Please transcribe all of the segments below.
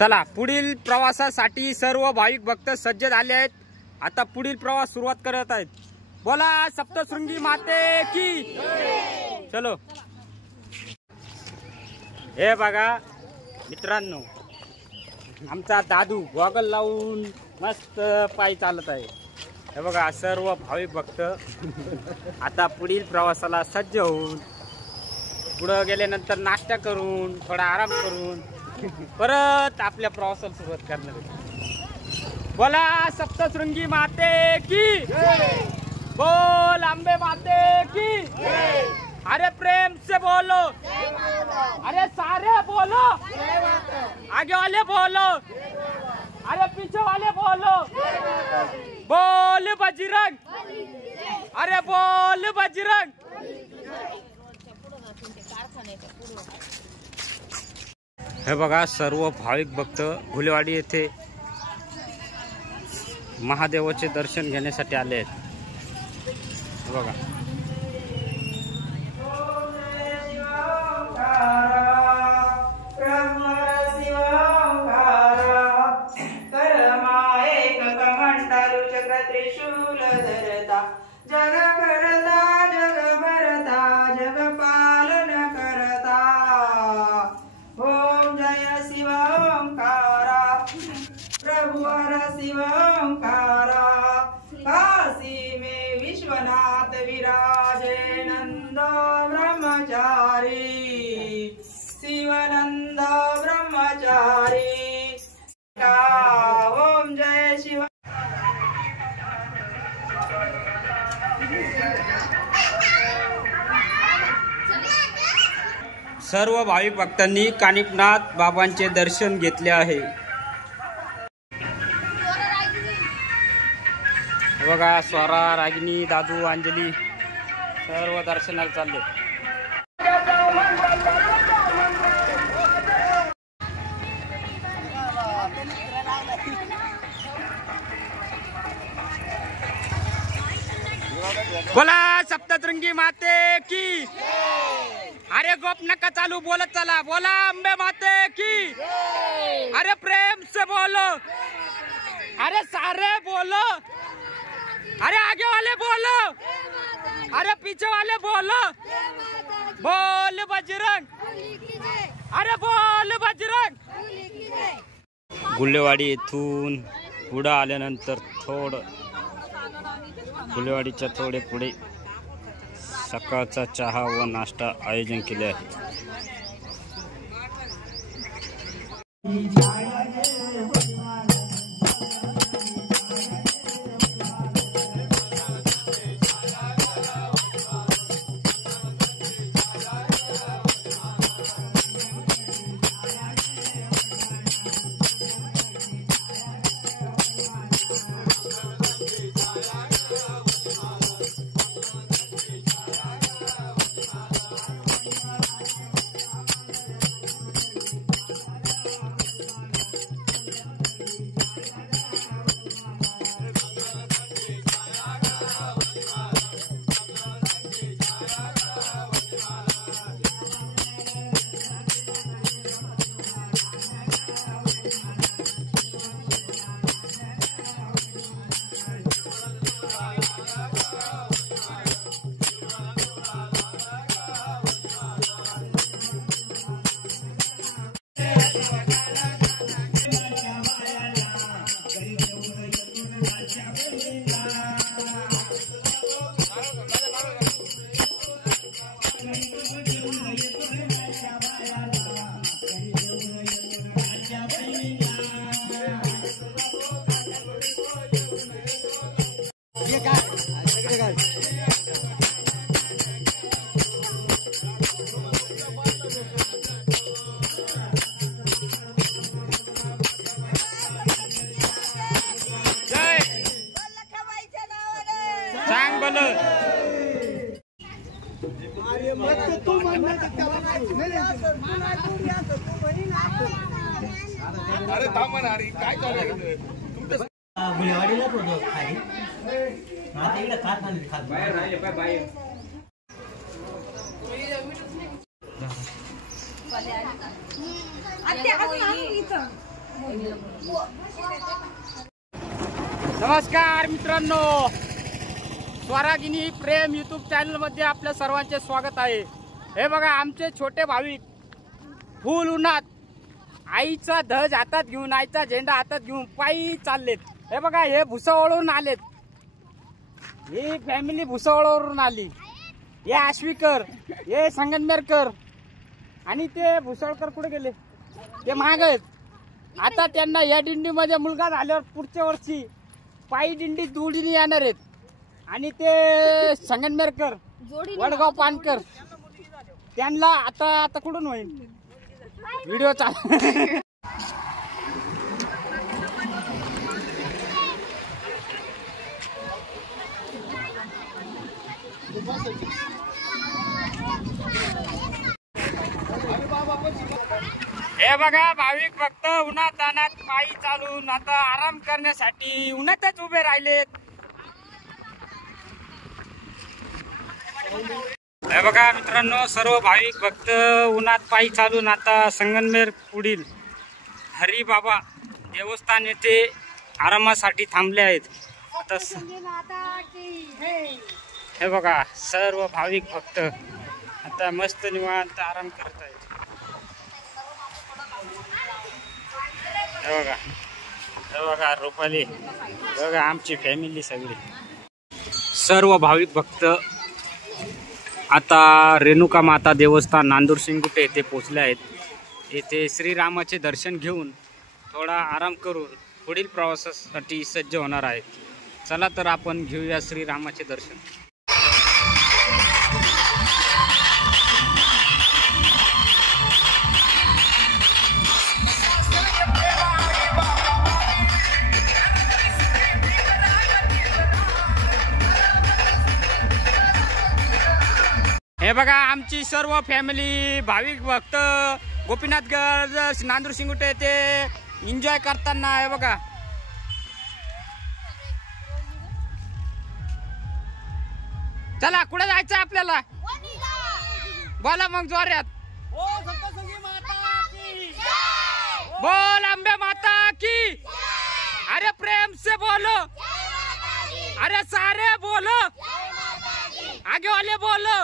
चला पुढील प्रवासासाठी सर्व भाविक भक्त सज्ज झाले आहेत। आता पुढील प्रवास सुरुवात करत आहेत। बोला सप्तशृंगी माते की चलो। हे बघा मित्रांनो, आमचा दादू गॉगल लावून मस्त पायी चालत आहे। हे बघा सर्व भाविक भक्त आता पुढील प्रवासाला सज्ज होऊन पुढे गेल्यानंतर नाश्ता करून थोडा आराम करून परत आपल्या प्रवासाला सुरुवात करणार आहे। बोला सप्तशृंगी माते की बोल अंबे माते की अरे प्रेम से बोलो, अरे सारे बोलो, आगे वाले बोलो, अरे पीछे वाले बोलो, बोल बजरंग, अरे बोल बजरंग। हे बघा सर्व भाविक भक्त घुलेवाडी येथे महादेवाचे दर्शन घेण्यासाठी आले आहेत। हे बघा त्रिशूल धरता जग करता जग भरता जग पालन करता ओम जय शिव ओंकारा प्रभु हर शिव ओंकारा काशी में विश्वनाथ विराजे नंद ब्रह्मचारी शिवानंद ब्रह्मचारी ओम जय शिव। सर्व भाविक भक्तांनी कानिफनाथ बाबांचे दर्शन घेतले आहे। बघा स्वरा, रागिनी, दादू, अंजली सर्व दर्शनाला चालले। बोला सप्तशृंगी माते की अरे गोप नका चालू बोलत चला। बोला अंबे माते की अरे प्रेम से बोलो, अरे सारे बोलो, अरे आगे वाले बोलो, अरे पीछे वाले बोलो, बोल बजरंग, अरे बोल बजरंग। गुल्लेवाडी येथून पुढे आल्यानंतर गुल्लेवाडीच्या थोडे पुढे सकाळचा चहा व नाश्ता आयोजन केले आहे। अरे थांबणारी काय चालू गुलेवाडीलाच होतो खाली आता इकडे खात नाही खात बाहेर राहिले काय बाहेर नमस्कार मित्रांनो, स्वरागिनी प्रेम युट्यूब चॅनल मध्ये आपल्या सर्वांचे स्वागत आहे. हे बघा आमचे छोटे भाविक फुल उन्हात आईचा ध्वज हातात घेऊन, आईचा झेंडा हातात घेऊन पायी चाललेत. हे बघा हे भुसावळवरून आलेत, ही फॅमिली भुसावळवरून आली. हे आश्विकर, हे संगमनेरकर आणि ते भुसावळकर कुठे गेले ते माग आहेत. आता त्यांना या दिंडीमध्ये मुलगा झाल्यावर पुढच्या वर्षी पायी दिंडी जोडीने येणार आहेत. आणि ते संगमनेरकर, वडगाव पानकर, त्यांना आता कुठून होईल व्हिडिओ चालू. हे बघा भाविक भक्त उन्हात अनात पायी चालून आता आराम करण्यासाठी उन्हातच उभे राहिलेत. हे बघा मित्रांनो, सर्व भाविक भक्त उन्हात पायी चालून आता संगमनेर पुढील हरिबाबा देवस्थान येथे आरामासाठी थांबले आहेत. आता हे बघा सर्व भाविक भक्त आता मस्त निवांत आराम करत आहेत. हे बघा रुपाली, बघा आमची फॅमिली सगळी. सर्व भाविक भक्त आता रेणुका माता देवस्थान नांदूर शिंगुटे येथे पोहोचले आहेत. येथे श्रीरामाचे दर्शन घेऊन थोडा आराम करून पुढील प्रवासासाठी सज्ज होणार आहेत. चला तर आपण घेऊया श्रीरामाचे दर्शन. हे बघा आमची सर्व फॅमिली भाविक भक्त गोपीनाथगड नांदूर शिंगुटे येथे एन्जॉय करताना. हे बघा चला कुठे जायचं आपल्याला, बोला मग जोरात. बोल अंबे माता की. अरे प्रेम से बोलो, अरे सारे बोलो, आगे वाले बोलो,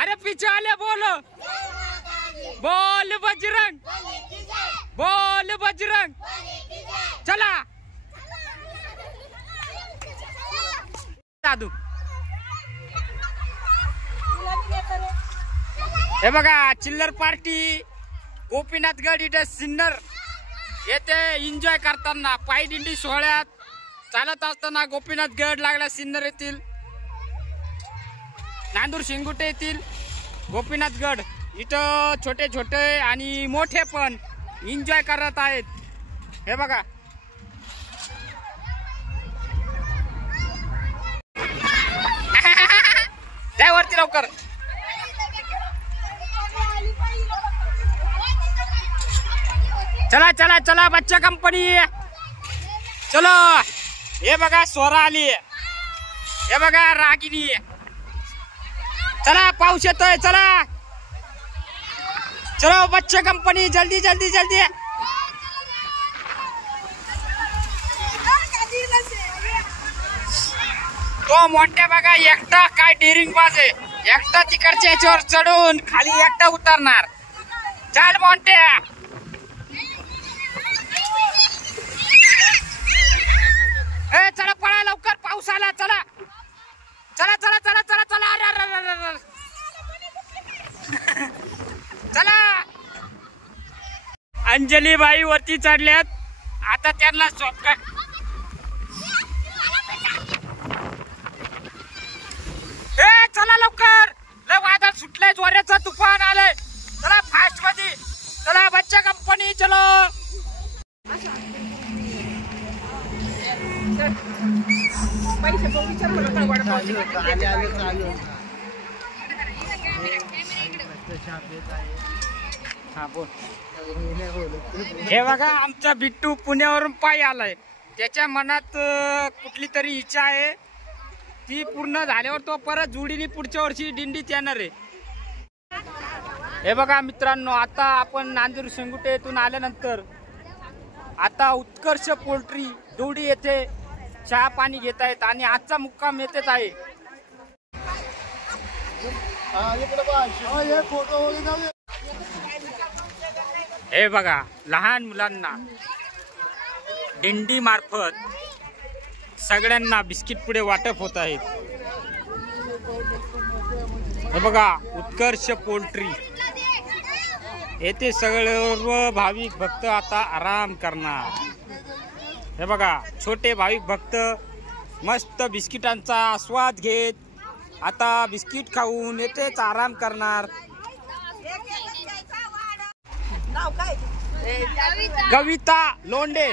अरे पीछे वाले बोलो. बोल बजरंग, बोल बजरंग. चला दादू. हे बघा चिल्लर पार्टी गोपीनाथगड इथे सिन्नर येथे एन्जॉय करताना पायी दिंडी सोहळ्यात चालत असताना गोपीनाथगड लागला सिन्नर येथील नांदूर शिंगुटे येथील गोपीनाथगड इथं छोटे छोटे आणि मोठे पण एन्जॉय करत आहेत. हे बघा जाय वरती लवकर. चला चला चला बच्चा कंपनी चलो. हे बघा स्वरा आली, हे बघा रागिनी. चला पाऊस येतोय, चला चलो बच्चा कंपनी जल्दी जल्दी जल्दी. तो मोठ्या बघा एकटा काय डेअरिंग बाज आहे, एकटा तिकडच्या याच्यावर चढून खाली एकटा उतरणार. चल मोठ्या. ए चला पळा लवकर, पाऊस आला. चला चला चला चला चला चला. अरे चला. अंजली बाई वरती चढल्यात, आता त्यांना शॉर्टकट. ए चला लवकर, लय वादळ सुटलंय, जोराचं तुफान आलंय. चला फास्ट मध्ये चला बच्चा कंपनी चलो. हे बघा आमचा बिट्टू पुण्यावरून पायी आलाय. त्याच्या मनात कुठली तरी इच्छा आहे, ती पूर्ण झाल्यावर तो परत जोडीने पुढच्या वर्षी दिंडीत येणार आहे. हे बघा मित्रांनो, आता आपण नांदूर शिंगुटे येथून आल्यानंतर आता उत्कर्ष पोल्ट्री दोडी येथे चहा पाणी घेत आहेत आणि आजचा मुक्काम येथेच आहे. हे बघा लहान मुलांना दिंडी मार्फत सगळ्यांना बिस्किट पुढे वाटप होत आहेत. हे बघा उत्कर्ष पोल्ट्री येथे सर्व भाविक भक्त आता आराम करणार. हे बघा छोटे भाविक भक्त मस्त बिस्किटांचा आस्वाद घेत आता बिस्किट खाऊन येथेच आराम करणार. कविता लोंढे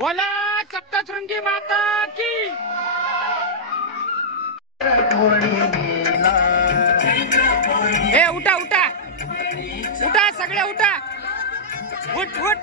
बोला सप्तशृंगी माता की. ए उठा उठा उठा सगळे उठा. उठ उठ.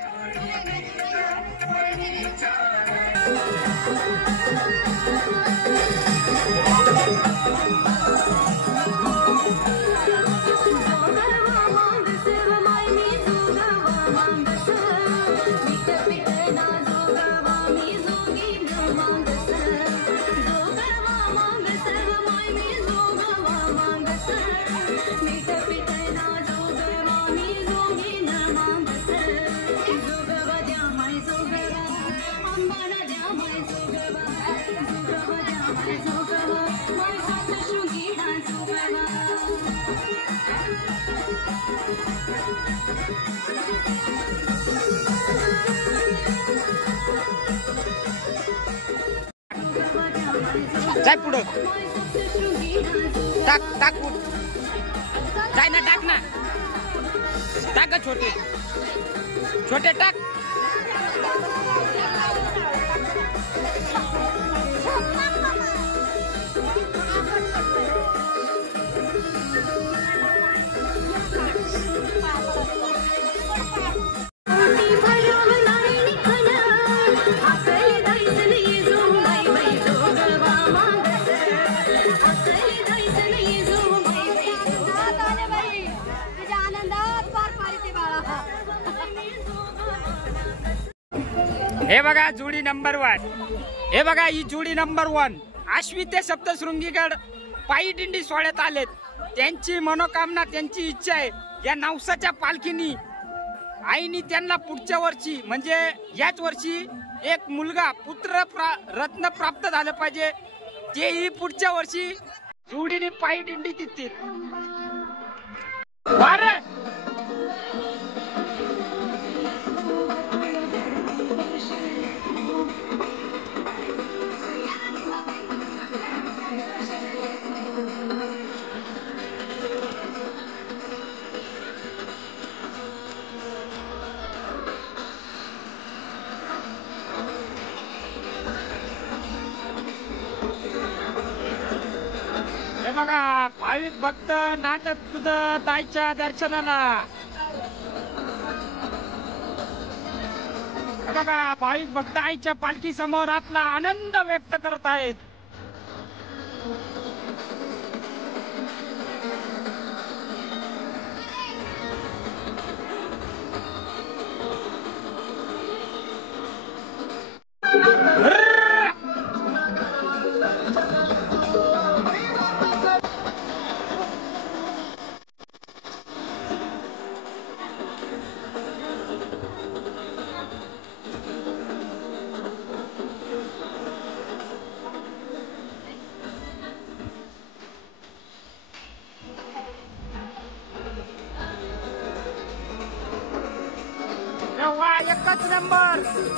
जाय पुढं टाक टाक जाय ना टाक ना टाक छोटे छोटे टाक. हे बघा जोडी नंबर 1. हे बघा ही जोडी नंबर 1 आश्वी ते सप्तशृंगीगड पायी दिंडी सोहळ्यात आलेत. त्यांची मनोकामना त्यांची इच्छा आहे या नवसाच्या पालखीनी आईनी त्यांना पुढच्या वर्षी म्हणजे याच वर्षी एक मुलगा पुत्र रत्न प्राप्त झालं पाहिजे. तेही पुढच्या वर्षी जोडीने पायी दिंडी तिथतील. बघा भाविक भक्त नाटक सुद्धा ताईच्या दर्शनाला. बघा भाविक भक्त आईच्या पालखी समोर आपला आनंद व्यक्त करत आहेत. मेंबर.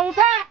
उठा.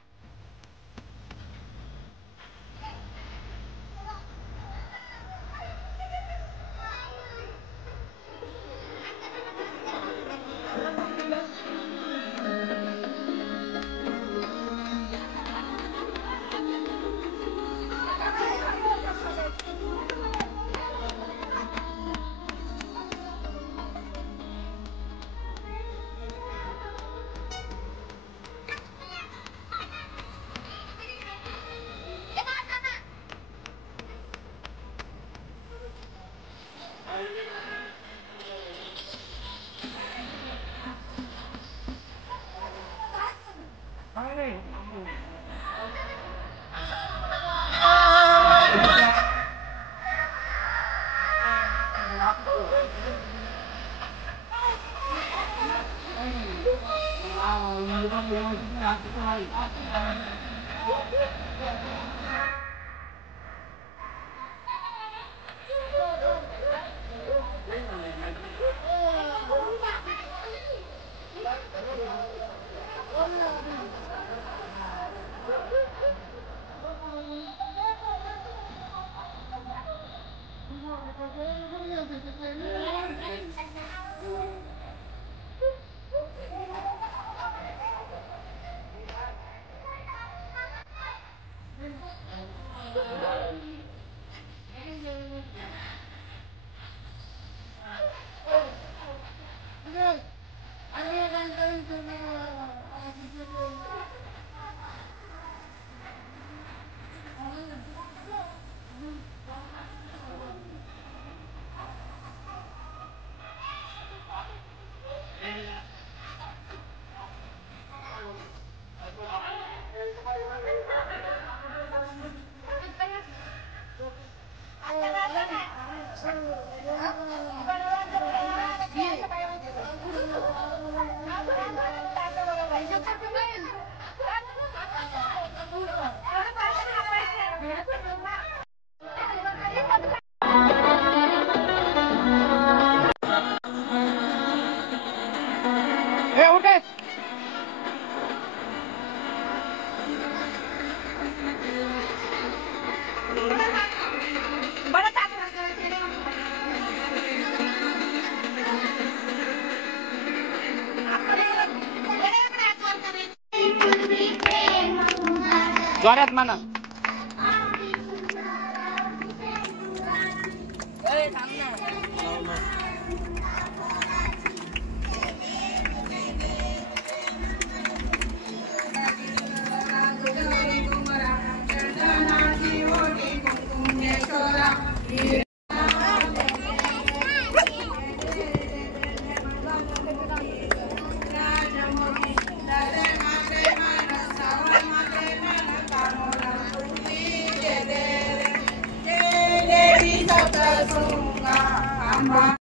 जोरात म्हणा. Amba